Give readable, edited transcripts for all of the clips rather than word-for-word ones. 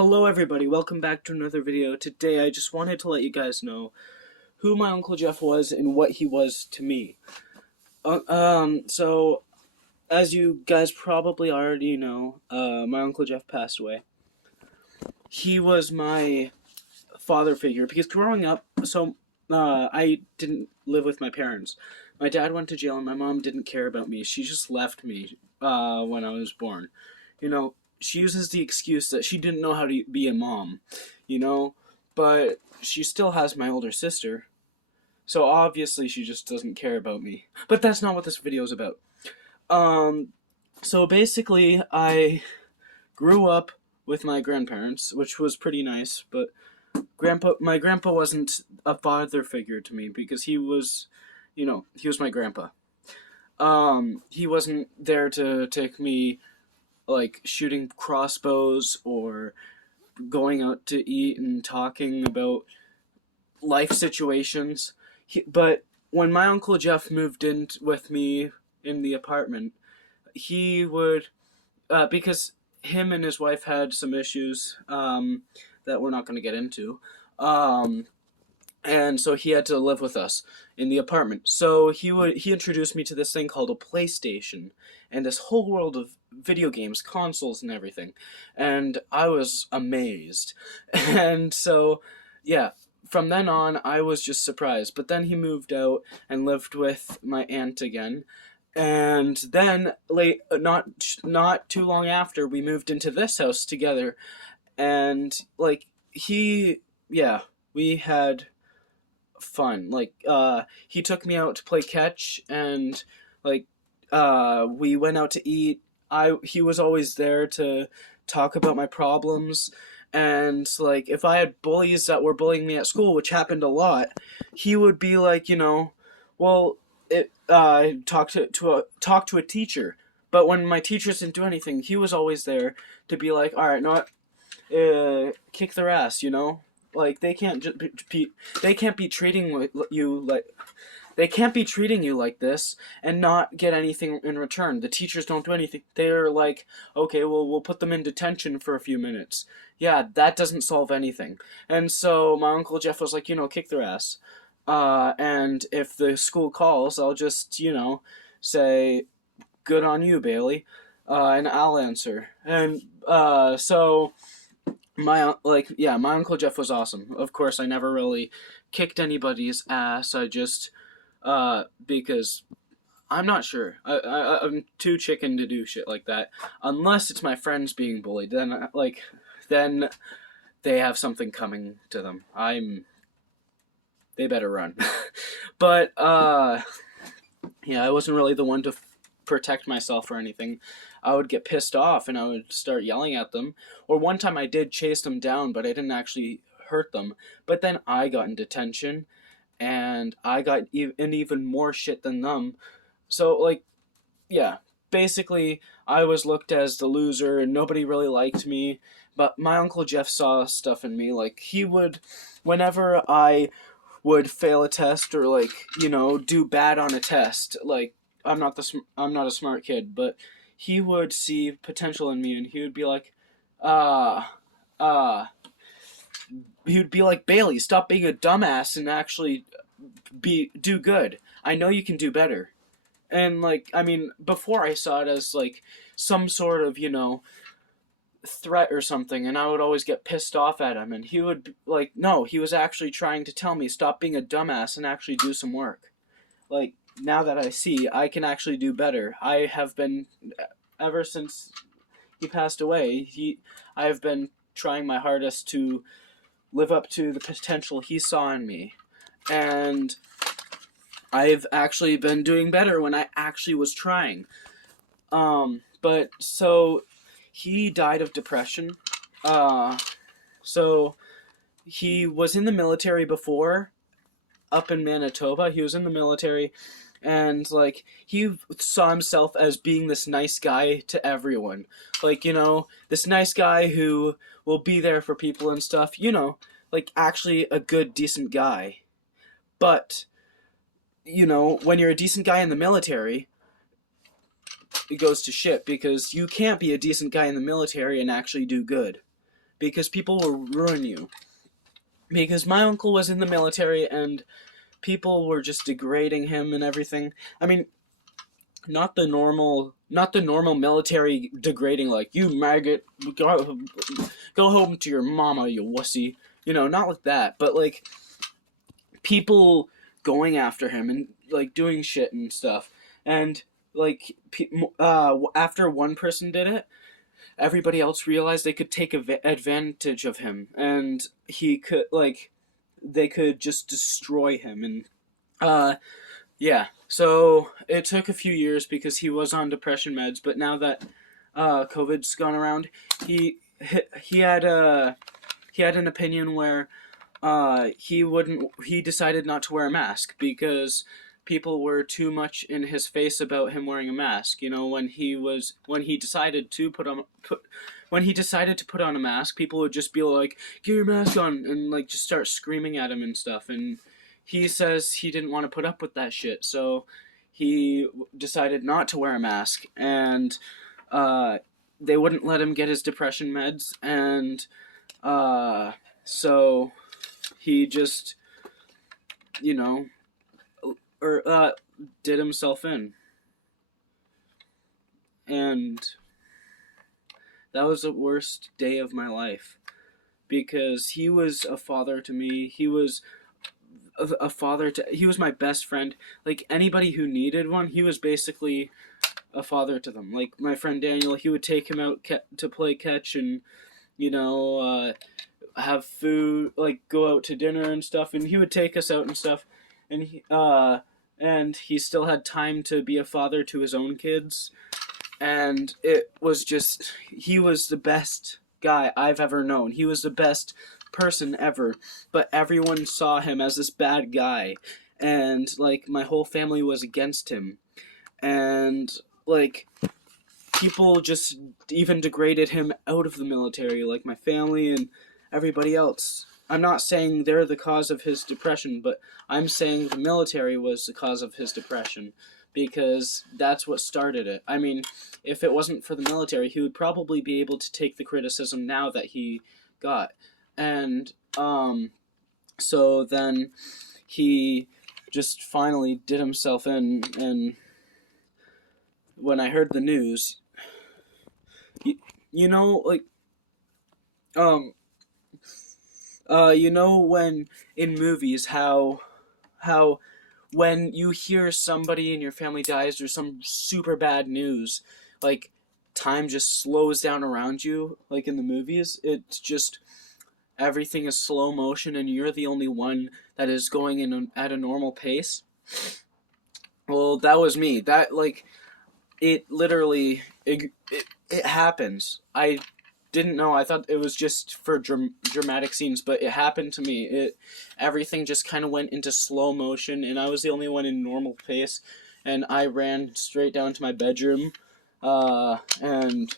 Hello everybody, welcome back to another video. Today I just wanted to let you guys know who my Uncle Jeff was and what he was to me. So, as you guys probably already know, my Uncle Jeff passed away. He was my father figure, because growing up, I didn't live with my parents. My dad went to jail and my mom didn't care about me. She just left me, when I was born. You know, she uses the excuse that she didn't know how to be a mom, but she still has my older sister. So obviously she just doesn't care about me. But that's not what this video is about. So basically I grew up with my grandparents, which was pretty nice, but my grandpa wasn't a father figure to me because he was my grandpa. He wasn't there to take me like shooting crossbows or going out to eat and talking about life situations. But when my Uncle Jeff moved in with me in the apartment, he would, because him and his wife had some issues that we're not going to get into. And so he had to live with us in the apartment. So he introduced me to this thing called a PlayStation and this whole world of video games, consoles, and everything. And I was amazed. And so, yeah, from then on, I was just surprised. But then he moved out and lived with my aunt again. And then, not too long after, we moved into this house together. And, we had fun. He took me out to play catch, and we went out to eat. He was always there to talk about my problems, and if I had bullies that were bullying me at school, which happened a lot, he would be like, talk to a teacher. But when my teachers didn't do anything, he was always there to be like, all right, kick their ass, they can't be treating you like this and not get anything in return. The teachers don't do anything. They're like, okay, well, we'll put them in detention for a few minutes. Yeah, that doesn't solve anything. And so my Uncle Jeff was like, kick their ass. And if the school calls, I'll just, say, good on you, Bailey. And I'll answer. And, so my Uncle Jeff was awesome. Of course, I never really kicked anybody's ass. I just, because I'm not sure. I'm too chicken to do shit like that. Unless it's my friends being bullied, then they have something coming to them. They better run. But, yeah, I wasn't really the one to protect myself or anything. I would get pissed off and I would start yelling at them. Or one time I did chase them down, but I didn't actually hurt them. But then I got in detention and I got in even more shit than them. So, yeah, basically I was looked as the loser and nobody really liked me. But my Uncle Jeff saw stuff in me. He would, whenever I would fail a test or do bad on a test, I'm not a smart kid, but he would see potential in me and he would be like, he would be like, Bailey, stop being a dumbass and actually do good. I know you can do better. And before I saw it as some sort of, threat or something, and I would always get pissed off at him, and he would no, he was actually trying to tell me, stop being a dumbass and actually do some work. Now that I see, I can actually do better. I have been, ever since he passed away, I have been trying my hardest to live up to the potential he saw in me. And I've actually been doing better when I actually was trying. But so he died of depression. So he was in the military before, up in Manitoba. He was in the military, and he saw himself as being this nice guy to everyone. This nice guy who will be there for people and stuff, actually a good, decent guy. But, when you're a decent guy in the military, it goes to shit, because you can't be a decent guy in the military and actually do good. because people will ruin you. Because my uncle was in the military and people were just degrading him and everything. I mean, not the normal military degrading, like, you maggot, go home to your mama, you wussy. Not like that, but like people going after him and like doing shit and stuff. And like after one person did it, everybody else realized they could take advantage of him, and he could like they could just destroy him. And yeah, so it took a few years because he was on depression meds, but now that COVID's gone around, he had an opinion where he decided not to wear a mask because people were too much in his face about him wearing a mask. When he decided to put on a mask, people would just be like, "Get your mask on," and like just start screaming at him and stuff. And he says he didn't want to put up with that shit, so he decided not to wear a mask. And they wouldn't let him get his depression meds, and so he just, you know, did himself in. And that was the worst day of my life because he was a father to me. He was he was my best friend. Like anybody who needed one, he was basically a father to them. Like my friend Daniel, he would take him out to play catch and, have food, like go out to dinner and stuff, and he would take us out and stuff. And he still had time to be a father to his own kids. And it was just, he was the best guy I've ever known. He was the best person ever. But everyone saw him as this bad guy. And, like, my whole family was against him. And, like, people just even degraded him out of the military, like my family and everybody else. I'm not saying they're the cause of his depression, but I'm saying the military was the cause of his depression because that's what started it. I mean, if it wasn't for the military, he would probably be able to take the criticism now that he got. And so then he just finally did himself in, and when I heard the news, like, when in movies how when you hear somebody in your family dies or some super bad news, like time just slows down around you, like in the movies. It's just everything is slow motion and you're the only one that is going in at a normal pace. Well, that was me. That, like, it literally it happens. I didn't know. I thought it was just for dramatic scenes, but it happened to me. Everything just kind of went into slow motion, and I was the only one in normal pace. And I ran straight down to my bedroom, and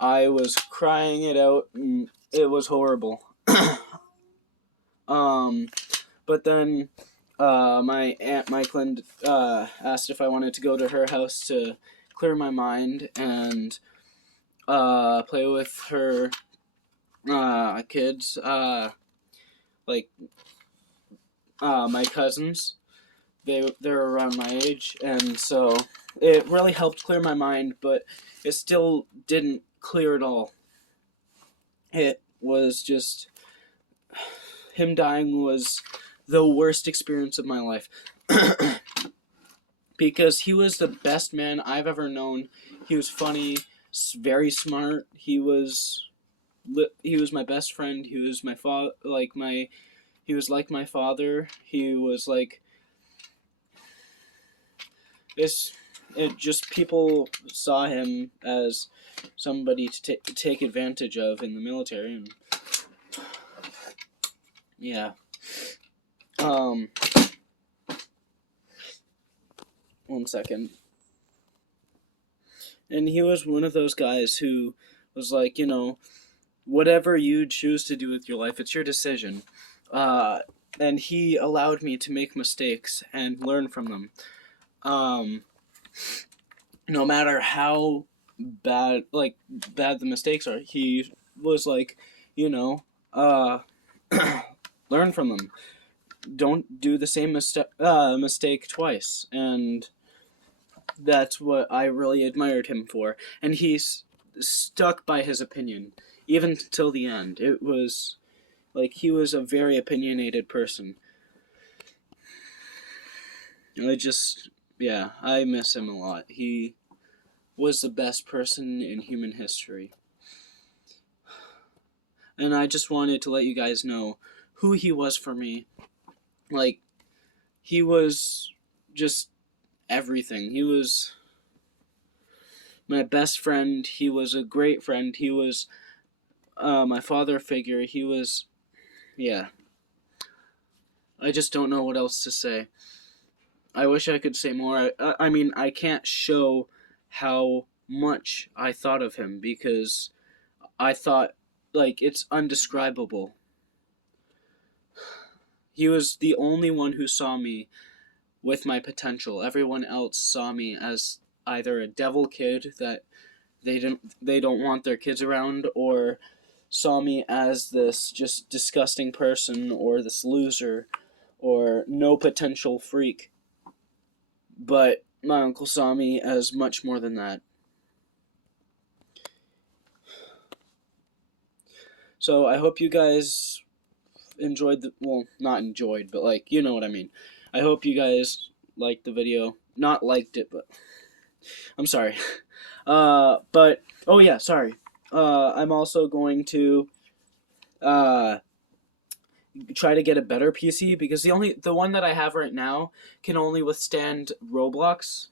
I was crying it out, and it was horrible. But then my Aunt Mikeland asked if I wanted to go to her house to clear my mind and play with her kids, like my cousins. They're around my age, and so it really helped clear my mind, but it still didn't clear it all. It was just, him dying was the worst experience of my life. Because he was the best man I've ever known. He was funny, very smart. He was my best friend. He was my father, he was like my father. He was like, it just, people saw him as somebody to take advantage of in the military. And yeah. One second. And he was one of those guys who was like, whatever you choose to do with your life, it's your decision. And he allowed me to make mistakes and learn from them. No matter how bad the mistakes are, he was like, you know, uh, learn from them. Don't do the same mistake twice. And that's what I really admired him for. And he's stuck by his opinion, even till the end. It was like he was a very opinionated person. I just, yeah, I miss him a lot. He was the best person in human history. And I just wanted to let you guys know who he was for me. Like, he was just everything. He was my best friend. He was a great friend. He was my father figure. He was, yeah. I just don't know what else to say. I wish I could say more. I mean, I can't show how much I thought of him because I thought, like, it's undescribable. He was the only one who saw me with my potential. Everyone else saw me as either a devil kid that they don't want their kids around, or saw me as this just disgusting person, or this loser, or no potential freak. But my uncle saw me as much more than that. So I hope you guys enjoyed the, well, not enjoyed, but like, you know what I mean. I hope you guys liked the video. Not liked it, but I'm sorry. But oh yeah, sorry. I'm also going to try to get a better PC because the one that I have right now can only withstand Roblox,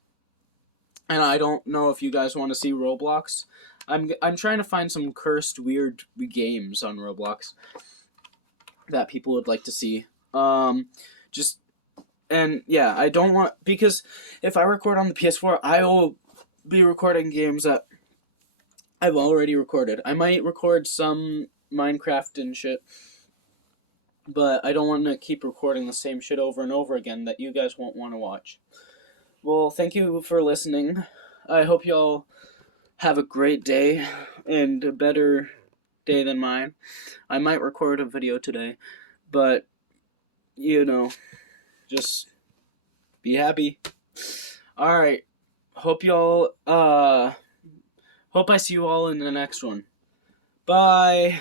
and I don't know if you guys want to see Roblox. I'm trying to find some cursed weird games on Roblox that people would like to see. Just and yeah, I don't want, because if I record on the PS4, I will be recording games that I've already recorded. I might record some Minecraft and shit, but I don't want to keep recording the same shit over and over again that you guys won't want to watch. Well, thank you for listening. I hope y'all have a great day and a better day than mine. I might record a video today, but you know, just be happy. Alright. Hope y'all hope I see you all in the next one. Bye.